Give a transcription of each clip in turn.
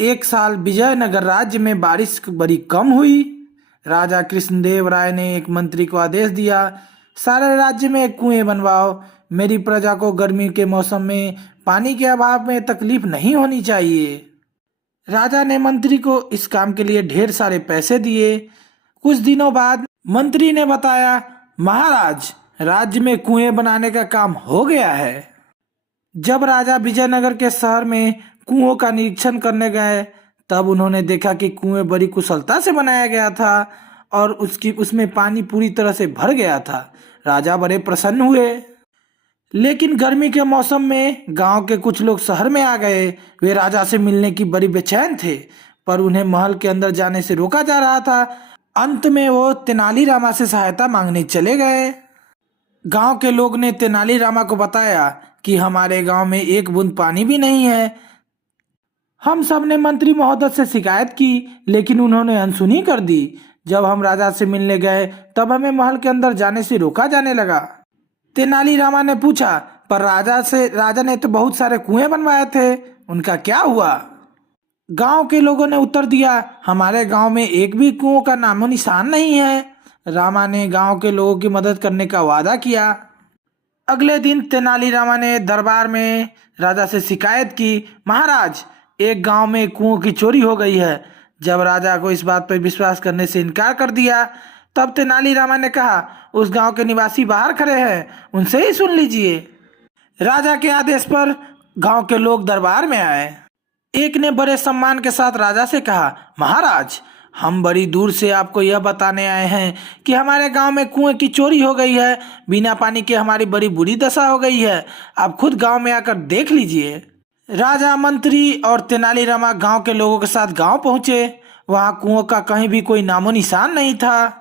एक साल विजयनगर राज्य में बारिश बड़ी कम हुई। राजा कृष्णदेव राय ने एक मंत्री को आदेश दिया, सारे राज्य में कुएं बनवाओ। मेरी प्रजा को गर्मी के मौसम में पानी के अभाव में तकलीफ नहीं होनी चाहिए। राजा ने मंत्री को इस काम के लिए ढेर सारे पैसे दिए। कुछ दिनों बाद मंत्री ने बताया, महाराज, राज्य में कुएं बनाने का काम हो गया है। जब राजा विजयनगर के शहर में कुओं का निरीक्षण करने गए, तब उन्होंने देखा कि कुएं बड़ी कुशलता से बनाया गया था और उसमें पानी पूरी तरह से भर गया था। राजा बड़े प्रसन्न हुए। लेकिन गर्मी के मौसम में गांव के कुछ लोग शहर में आ गए। वे राजा से मिलने की बड़ी बेचैन थे, पर उन्हें महल के अंदर जाने से रोका जा रहा था। अंत में वो तेनालीरामा से सहायता मांगने चले गए। गांव के लोग ने तेनालीरामा को बताया कि हमारे गांव में एक बूंद पानी भी नहीं है। हम सब ने मंत्री महोदय से शिकायत की, लेकिन उन्होंने अनसुनी कर दी। जब हम राजा से मिलने गए, तब हमें महल के अंदर जाने से रोका जाने लगा। तेनालीरामा ने पूछा, पर राजा ने तो बहुत सारे कुएं बनवाए थे, उनका क्या हुआ? गांव के लोगों ने उत्तर दिया, हमारे गांव में एक भी कुओं का नामो निशान नहीं है। रामा ने गांव के लोगों की मदद करने का वादा किया। अगले दिन तेनालीरामा ने दरबार में राजा से शिकायत की, महाराज, एक गांव में कुओं की चोरी हो गई है। जब राजा को इस बात पर विश्वास करने से इनकार कर दिया, तब तेनालीरामा ने कहा, उस गांव के निवासी बाहर खड़े हैं, उनसे ही सुन लीजिए। राजा के आदेश पर गांव के लोग दरबार में आए। एक ने बड़े सम्मान के साथ राजा से कहा, महाराज, हम बड़ी दूर से आपको यह बताने आए हैं कि हमारे गांव में कुएं की चोरी हो गई है। बिना पानी के हमारी बड़ी बुरी दशा हो गई है। आप खुद गांव में आकर देख लीजिए। राजा, मंत्री और तेनालीरामा गांव के लोगों के साथ गांव पहुंचे। वहां कुओं का कहीं भी कोई नामो निशान नहीं था।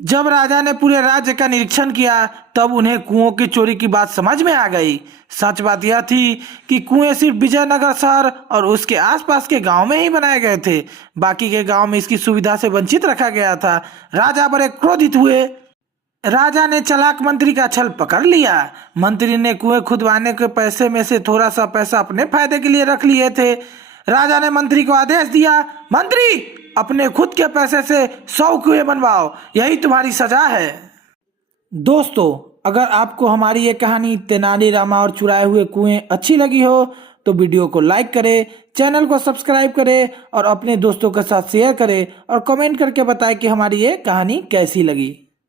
जब राजा ने पूरे राज्य का निरीक्षण किया, तब उन्हें कुओं की चोरी की बात समझ में आ गई। सच बात यह थी कि कुएं सिर्फ विजयनगर शहर और उसके आसपास के गांव में ही बनाए गए थे। बाकी के गांव में इसकी सुविधा से वंचित रखा गया था। राजा बड़े क्रोधित हुए। राजा ने चालाक मंत्री का छल पकड़ लिया। मंत्री ने कुएं खुदवाने के पैसे में से थोड़ा सा पैसा अपने फायदे के लिए रख लिए थे। राजा ने मंत्री को आदेश दिया, मंत्री, अपने खुद के पैसे से 100 कुएं बनवाओ, यही तुम्हारी सजा है। दोस्तों, अगर आपको हमारी ये कहानी तेनालीरामा और चुराए हुए कुएं अच्छी लगी हो, तो वीडियो को लाइक करें, चैनल को सब्सक्राइब करें और अपने दोस्तों के साथ शेयर करें और कमेंट करके बताएं कि हमारी ये कहानी कैसी लगी।